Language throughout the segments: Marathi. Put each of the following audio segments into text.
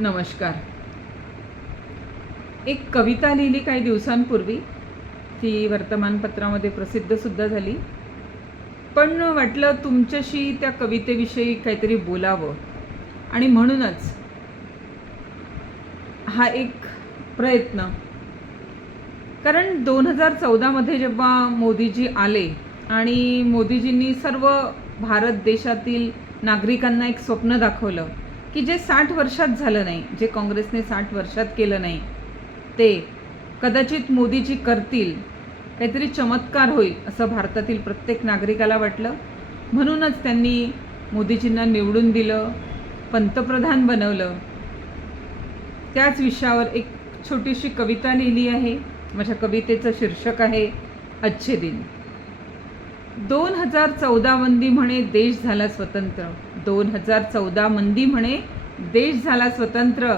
नमस्कार. एक कविता लिहिली काही दिवसांपूर्वी. ती वर्तमानपत्रामध्ये प्रसिद्धसुद्धा झाली. पण वाटलं तुमच्याशी त्या कवितेविषयी काहीतरी बोलावं आणि म्हणूनच हा एक प्रयत्न. कारण 2014मध्ये जेव्हा मोदीजी आले आणि मोदीजींनी सर्व भारत देशातील नागरिकांना एक स्वप्न दाखवलं की जे 60 वर्षात झालं नाही, जे काँग्रेसने 60 वर्षात केलं नाही ते कदाचित मोदीजी करतील, काहीतरी चमत्कार होईल असं भारतातील प्रत्येक नागरिकाला वाटलं. म्हणूनच त्यांनी मोदीजींना निवडून दिलं, पंतप्रधान बनवलं. त्याच विषयावर एक छोटीशी कविता लिहिली आहे. माझ्या कवितेचं शीर्षक आहे अच्छे दिन. 2014 मंदी म्हणे देश झाला स्वतंत्र. 2014 मंदी म्हणे देश झाला स्वतंत्र.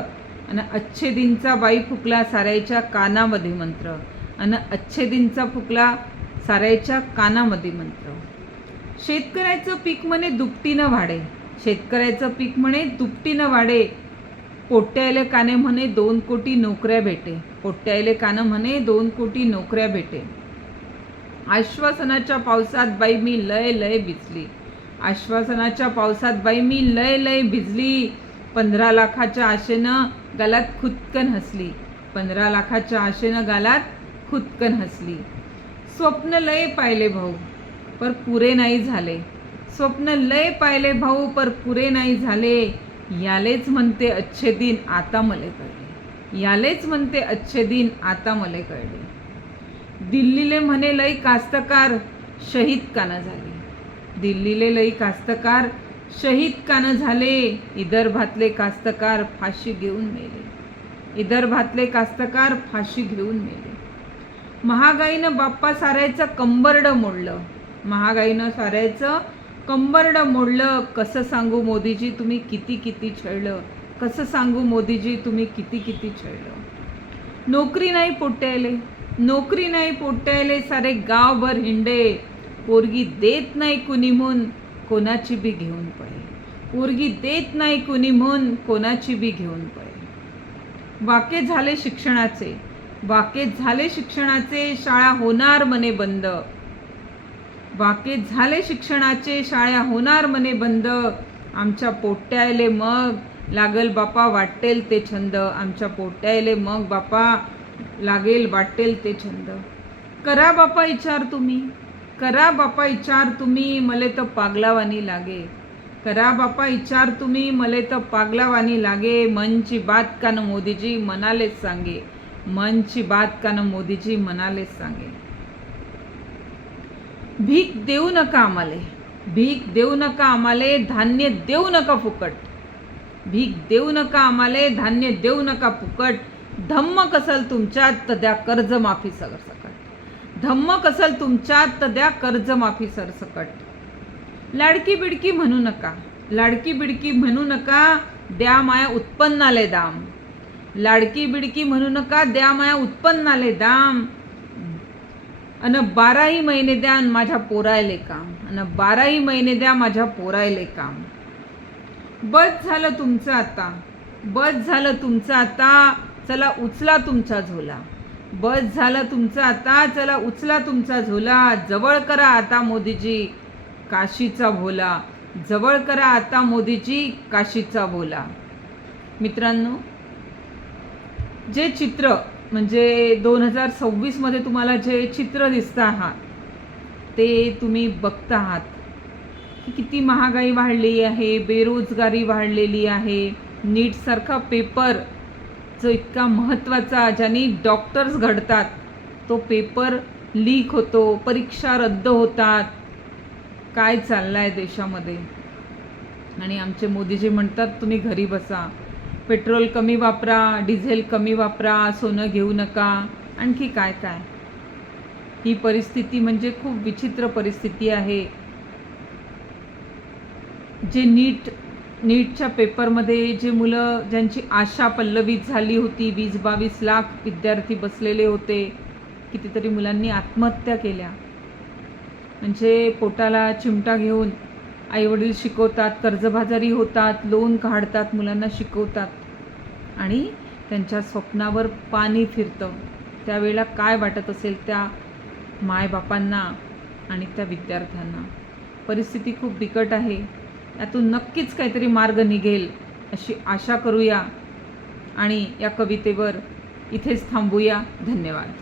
आणि अच्छे दिनचा बाई फुकला साऱ्याच्या कानामध्ये मंत्र. आणि अच्छे दिनचा फुकला साऱ्याच्या कानामध्ये मंत्र. शेतकऱ्याचं पीक म्हणे दुपटीनं वाढे. शेतकऱ्याचं पीक म्हणे दुपटीनं वाढे. पोट्याले काने म्हणे 2 कोटी नोकऱ्या भेटे. पोट्याले कानं म्हणे 2 कोटी नोकऱ्या भेटे. आश्वासनाच्या पावसात बाई मी लय लय भिजली. आश्वासनाच्या पावसात बाई मी लय लय भिजली. 15 लाखाच्या आशेनं गालात खुदकन हसली. 15 लाखाच्या आशेनं गालात खुदकन हसली. स्वप्न लय पाहिले भाऊ पर पुरे नाही झाले. स्वप्न लय पाहिले भाऊ पर पुरे नाही झाले. यालेच म्हणते अच्छे दिन आता मले कळले. यालेच म्हणते अच्छे दिन आता मले कळले. दिल्लीले म्हणे लई कास्तकार शहीद कानं झाले. दिल्लीले लई कास्तकार शहीद कानं झाले. विदर्भातले कास्तकार फाशी घेऊन मेले. विदर्भातले कास्तकार फाशी घेऊन मेले. महागाईनं बाप्पा साऱ्याचं कंबरडं मोडलं. महागाईनं साऱ्याचं कंबरडं मोडलं. कसं सांगू मोदीजी तुम्ही किती किती छळलं. कसं सांगू मोदीजी तुम्ही किती किती छळलं. नोकरी नाही पोट्याले. नोकरी नाही पोट्याले सारे गावभर हिंडे. पोरगी देत नाही कुणी म्हणून कोणाची बी घेऊन पळे. पोरगी देत नाही कुणी म्हणून कोणाची बी घेऊन पळे. वाके झाले शिक्षणाचे. वाके झाले शिक्षणाचे शाळा होणार म्हणे बंद. वाके झाले शिक्षणाचे शाळा होणार म्हणे बंद. आमच्या पोट्याले मग लागल बापा वाटेल ते छंद. आमच्या पोट्याले मग बापा लागेल वाटेल ते छंद. करा बापा विचार तुम्ही. करा बापा विचार तुम्ही मले तर पागलावानी लागे. करा बापा विचार तुम्ही मले तर पागलावानी लागे. मनची बात का न मोदीजी मनालेच सांगे. मनची बात का न मोदीजी मनालेच सांगे. भीक देऊ नका आम्हाले. भीक देऊ नका आम्हाले. धान्य देऊ नका फुकट. भीक देऊ नका आम्हाले. धान्य देऊ नका फुकट. धम्म कसल तुमच्यात तर द्या कर्जमाफी सरसकट. धम्म कसल तुमच्यात तर द्या कर्जमाफी सरसकट. लाडकी बिडकी म्हणू नका. लाडकी बिडकी म्हणू नका. द्या माया उत्पन्नाले दाम. लाडकी बिडकी म्हणू नका. द्या माया उत्पन्नाले दाम. अन 12ही महिने द्या माझ्या पोरायले काम. अन 12ही महिने द्या माझ्या पोरायले काम. बस झालं तुमचं आता. बस झालं तुमचं आता. चला उचला तुमचा झोला. बस झालं तुमचं आता. चला उचला तुमचा झोला. जवळ करा आता मोदीजी काशीचा भोला. जवळ करा आता मोदीजी काशीचा भोला. मित्रांनो, जे चित्र म्हणजे 2026 मध्ये तुम्हाला जे चित्र दिसत आहात ते तुम्ही बघता आहात की किती महागाई वाढली आहे, बेरोजगारी वाढलेली आहे. नीटसारखा पेपर जो इतका महत्त्वाचा, ज्याने डॉक्टर्स घडतात, तो पेपर लीक होतो, परीक्षा रद्द होतात. काय चाललं आहे देशामध्ये. आणि आमचे मोदीजी म्हणतात तुम्ही घरी बसा, पेट्रोल कमी वापरा, डिझेल कमी वापरा, सोनं घेऊ नका, आणखी काय काय. ही परिस्थिती म्हणजे खूप विचित्र परिस्थिती आहे. जे नीटच्या पेपरमध्ये जे मुलं ज्यांची आशा पल्लवित झाली होती, 20-22 लाख विद्यार्थी बसलेले होते, कितीतरी मुलांनी आत्महत्या केल्या. म्हणजे पोटाला चिमटा घेऊन आईवडील शिकवतात, कर्जबाजारी होतात, लोन काढतात, मुलांना शिकवतात. आणि त्यांच्या स्वप्नावर पाणी फिरतं, त्यावेळेला काय वाटत असेल त्या मायबापांना आणि त्या विद्यार्थ्यांना. परिस्थिती खूप बिकट आहे, यातून नक्कीच काहीतरी मार्ग निघेल अशी आशा करूया आणि या कवितेवर इथेच थांबूया. धन्यवाद.